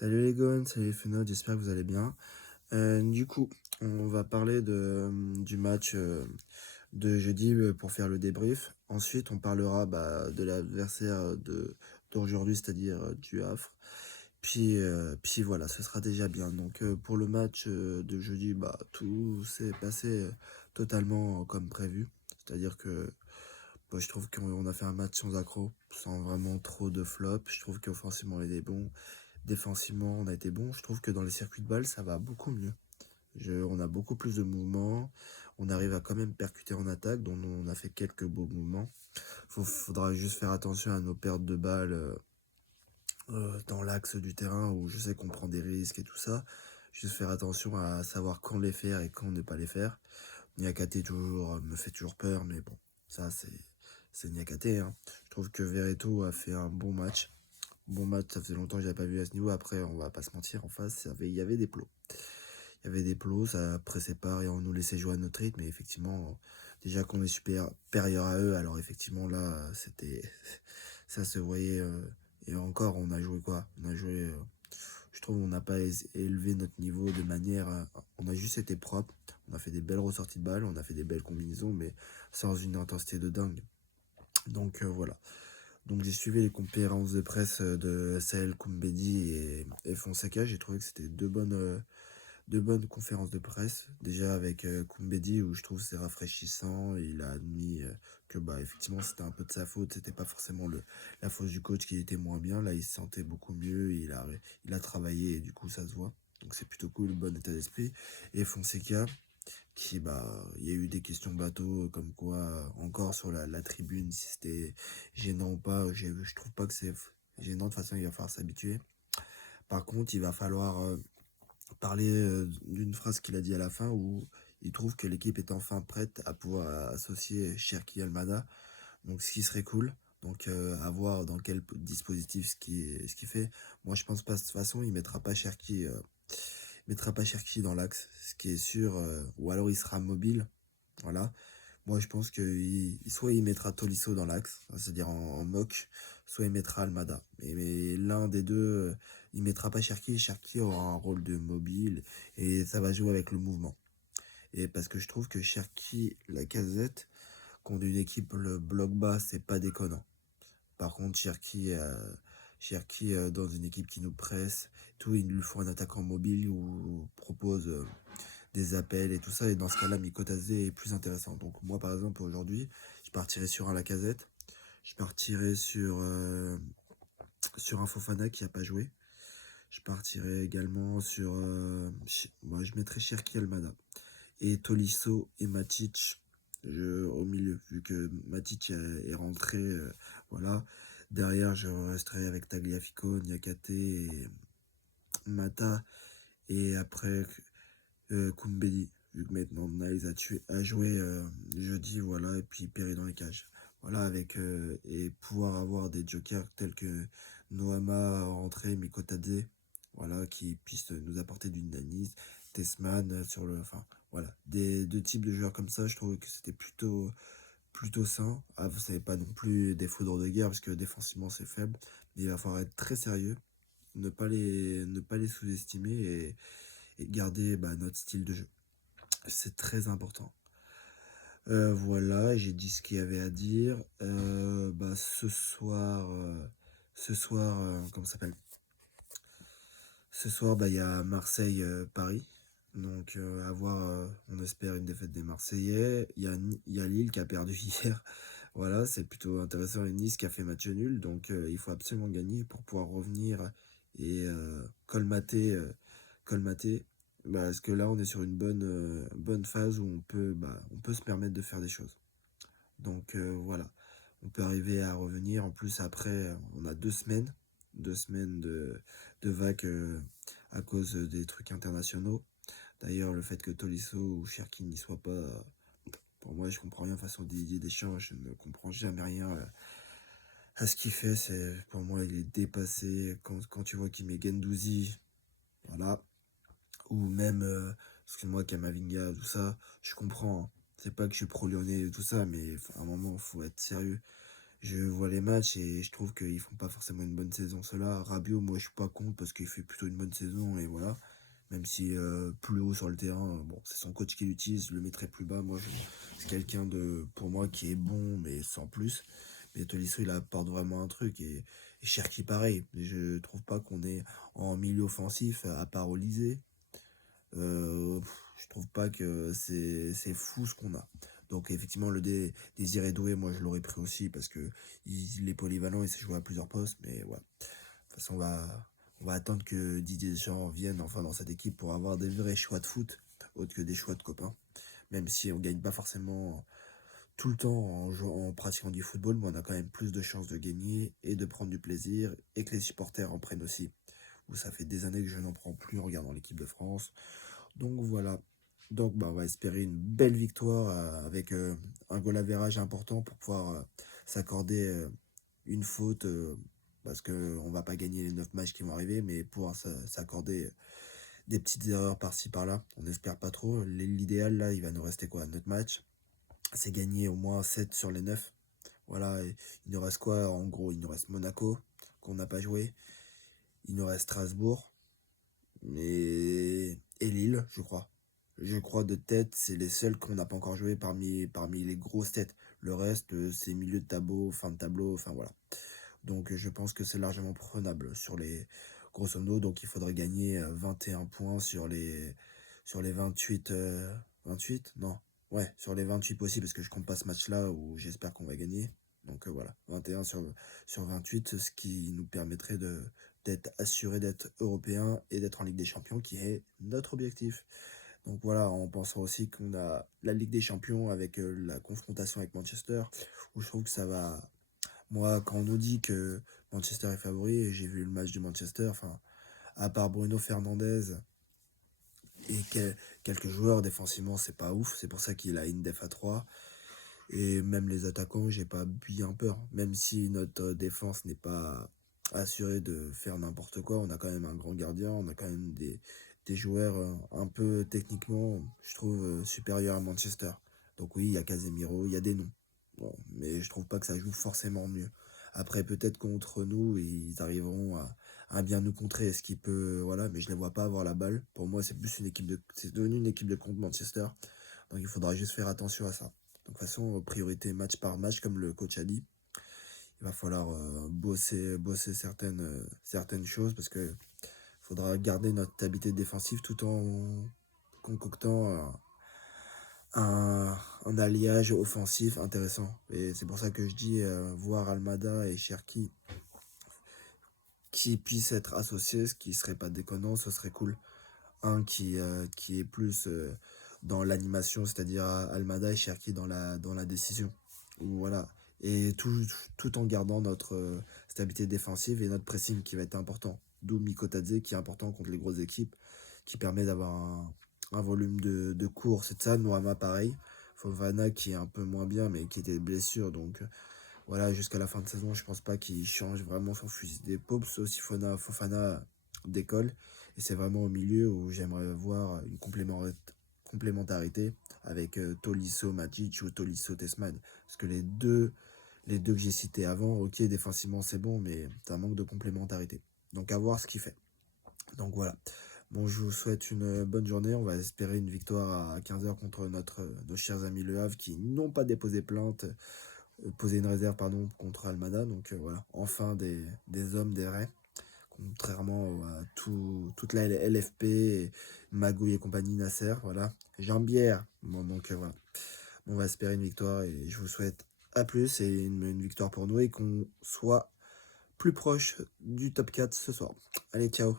Salut les gones, salut les Fenod, j'espère que vous allez bien. Du coup, on va parler du match de jeudi pour faire le débrief. Ensuite, on parlera de l'adversaire d'aujourd'hui, c'est-à-dire du Havre. Puis voilà, ce sera déjà bien. Donc pour le match de jeudi, tout s'est passé totalement comme prévu. C'est-à-dire que je trouve qu'on a fait un match sans accroc, sans vraiment trop de flops. Je trouve qu'offensivement, on était bon. Défensivement, on a été bon. Je trouve que dans les circuits de balles, ça va beaucoup mieux. On a beaucoup plus de mouvements. On arrive à quand même percuter en attaque, dont on a fait quelques beaux mouvements. Faudra juste faire attention à nos pertes de balles dans l'axe du terrain où je sais qu'on prend des risques et tout ça. Juste faire attention à savoir quand les faire et quand ne pas les faire. Niakate me fait toujours peur, mais bon, ça c'est Niakate, hein. Je trouve que Verreto a fait un bon match. Bon match, ça faisait longtemps que je n'avais pas vu à ce niveau. Après, on va pas se mentir, en face, il y avait des plots. Il y avait des plots, ça pressait pas et on nous laissait jouer à notre rythme. Mais effectivement, déjà qu'on est supérieur à eux, alors effectivement, là, c'était. Ça se voyait. Et encore, on a joué quoi? On a joué. Je trouve on n'a pas élevé notre niveau de manière. On a juste été propre. On a fait des belles ressorties de balles, on a fait des belles combinaisons, mais sans une intensité de dingue. Donc voilà. Donc j'ai suivi les conférences de presse de Sahel Koumbedi et Fonseca. J'ai trouvé que c'était deux bonnes conférences de presse. Déjà avec Koumbedi où je trouve que c'est rafraîchissant. Et il a admis que effectivement c'était un peu de sa faute. C'était pas forcément la faute du coach qui était moins bien. Là il se sentait beaucoup mieux. Il a travaillé et du coup ça se voit. Donc c'est plutôt cool, bon état d'esprit. Et Fonseca, il y a eu des questions bateau comme quoi encore sur la tribune si c'était gênant ou pas. Je trouve pas que c'est gênant. De toute façon il va falloir s'habituer. Par contre il va falloir parler d'une phrase qu'il a dit à la fin où il trouve que l'équipe est enfin prête à pouvoir associer Cherki Almada, donc ce qui serait cool. Donc à voir dans quel dispositif ce qui fait. Moi je pense pas, de toute façon il mettra pas Cherki dans l'axe, ce qui est sûr, ou alors il sera mobile. Voilà. Moi, je pense que soit il mettra Tolisso dans l'axe, c'est-à-dire en mock, soit il mettra Almada. Mais l'un des deux, il mettra pas Cherki. Cherki aura un rôle de mobile et ça va jouer avec le mouvement. Et parce que je trouve que Cherki, la casette, contre une équipe le bloc bas, c'est pas déconnant. Par contre, Cherki dans une équipe qui nous presse, tout, il lui faut un attaquant mobile ou propose des appels et tout ça. Et dans ce cas-là, Mikotadze est plus intéressant. Donc moi, par exemple, aujourd'hui, je partirais sur un Lacazette. Je partirais sur un Fofana qui n'a pas joué. Je partirais également sur... moi, je mettrais Cherki Almada. Et Tolisso et Matic au milieu, vu que Matic est rentré. Voilà. Derrière, je resterai avec Tagliafico, Niakate et Mata. Et après, Koumbedi, vu que maintenant Nice a joué jeudi, voilà, et puis Perry dans les cages. Voilà, et pouvoir avoir des jokers tels que Noama rentré, Mikotadze, voilà, qui puissent nous apporter du dynamisme, Tesman enfin, voilà, des deux types de joueurs comme ça, je trouve que c'était plutôt sain. Ah, vous savez pas non plus des foudres de guerre parce que défensivement c'est faible, mais il va falloir être très sérieux, ne pas les sous-estimer et garder notre style de jeu. C'est très important. Voilà, j'ai dit ce qu'il y avait à dire. Ce soir, comment ça s'appelle? Ce soir, il y a Marseille-Paris. Donc, à voir, on espère une défaite des Marseillais. Il y a Lille qui a perdu hier. Voilà, c'est plutôt intéressant. Et Nice qui a fait match nul. Donc, il faut absolument gagner pour pouvoir revenir et colmater. Parce que là, on est sur une bonne phase où on peut se permettre de faire des choses. Donc voilà, on peut arriver à revenir. En plus, après, on a 2 semaines, 2 semaines de vagues à cause des trucs internationaux. D'ailleurs, le fait que Tolisso ou Cherki n'y soient pas, pour moi, je comprends rien face au Didier Deschamps. Je ne comprends jamais rien à ce qu'il fait. Pour moi, il est dépassé. Quand tu vois qu'il met Gendouzi, voilà, ou même, excuse-moi, Kamavinga, tout ça, je comprends, hein. C'est pas que je suis pro-lyonnais et tout ça, mais à un moment, faut être sérieux. Je vois les matchs et je trouve qu'ils font pas forcément une bonne saison. Ceux-là, Rabiot, moi je suis pas contre parce qu'il fait plutôt une bonne saison et voilà. Même si plus haut sur le terrain, bon, c'est son coach qui l'utilise, je le mettrai plus bas. C'est quelqu'un de, pour moi, qui est bon, mais sans plus. Mais Tolisso, il apporte vraiment un truc. Et Cherki, pareil. Je trouve pas qu'on est en milieu offensif, à part Olysée. Je trouve pas que c'est fou ce qu'on a. Donc effectivement, Désiré Doué, moi je l'aurais pris aussi parce que il est polyvalent, il sait jouer à plusieurs postes. Mais ouais, de toute façon, on va attendre que Didier Deschamps vienne enfin dans cette équipe pour avoir des vrais choix de foot, autres que des choix de copains. Même si on gagne pas forcément tout le temps en pratiquant du football, mais on a quand même plus de chances de gagner et de prendre du plaisir et que les supporters en prennent aussi. Où ça fait des années que je n'en prends plus en regardant l'équipe de France. Donc voilà. Donc bah, on va espérer une belle victoire avec un goal average important pour pouvoir s'accorder une faute parce que on va pas gagner les 9 matchs qui vont arriver, mais pouvoir s'accorder des petites erreurs par-ci par-là. On n'espère pas trop. L'idéal là, il va nous rester quoi? 9 matchs. C'est gagner au moins 7 sur les 9. Voilà, et il nous reste quoi? En gros, il nous reste Monaco qu'on n'a pas joué. Il nous reste Strasbourg et Lille, je crois. Je crois de tête, c'est les seuls qu'on n'a pas encore joué parmi les grosses têtes. Le reste, c'est milieu de tableau, fin de tableau, enfin voilà. Donc je pense que c'est largement prenable sur les grosso modo. Donc il faudrait gagner 21 points sur les 28 28? Non. Ouais, sur les 28 possibles, parce que je compte pas ce match-là où j'espère qu'on va gagner. Donc voilà, 21 sur 28, ce qui nous permettrait d'être assuré d'être européen et d'être en Ligue des Champions, qui est notre objectif. Donc voilà, en pensant aussi qu'on a la Ligue des Champions avec la confrontation avec Manchester, où je trouve que ça va. Moi, quand on nous dit que Manchester est favori, et j'ai vu le match de Manchester, enfin, à part Bruno Fernandes et quelques joueurs défensivement, c'est pas ouf. C'est pour ça qu'il a une def à 3. Et même les attaquants, j'ai pas bien peur. Même si notre défense n'est pas assurée de faire n'importe quoi, on a quand même un grand gardien, on a quand même des joueurs un peu techniquement, je trouve, supérieurs à Manchester. Donc oui, il y a Casemiro, il y a des noms. Bon, mais je trouve pas que ça joue forcément mieux. Après, peut-être contre nous, ils arriveront à bien nous contrer, ce qui peut, voilà, mais je les vois pas avoir la balle. Pour moi, c'est devenu une équipe de contre Manchester. Donc il faudra juste faire attention à ça. Donc de toute façon, priorité match par match, comme le coach a dit. Il va falloir bosser certaines choses parce que faudra garder notre stabilité défensive tout en concoctant un alliage offensif intéressant. Et c'est pour ça que je dis voir Almada et Cherki qui puissent être associés, ce qui serait pas déconnant, ce serait cool. Un qui est plus dans l'animation, c'est-à-dire Almada et Cherki dans la décision. Ou voilà. Et tout en gardant notre stabilité défensive et notre pressing qui va être important. D'où Mikotadze qui est important contre les grosses équipes, qui permet d'avoir un volume de course et de ça. Noama pareil. Fofana qui est un peu moins bien mais qui était blessure. Donc voilà, jusqu'à la fin de saison, je pense pas qu'il change vraiment son fusil d'épaule. Sauf si Fofana décolle. Et c'est vraiment au milieu où j'aimerais voir une complémentarité avec Tolisso Matic ou Tolisso Tesman. Parce que les deux que j'ai cités avant, ok, défensivement c'est bon, mais ça manque de complémentarité. Donc à voir ce qu'il fait. Donc voilà. Bon, je vous souhaite une bonne journée. On va espérer une victoire à 15 h contre nos chers amis Le Havre qui n'ont pas déposé plainte, posé une réserve, pardon, contre Almada. Donc voilà, enfin des hommes, des vrais. Contrairement à toute la LFP, Magouille et compagnie, Nasser, voilà. Jambière. Bon, donc voilà. On va espérer une victoire et je vous souhaite à plus et une victoire pour nous et qu'on soit plus proche du top 4 ce soir. Allez, ciao.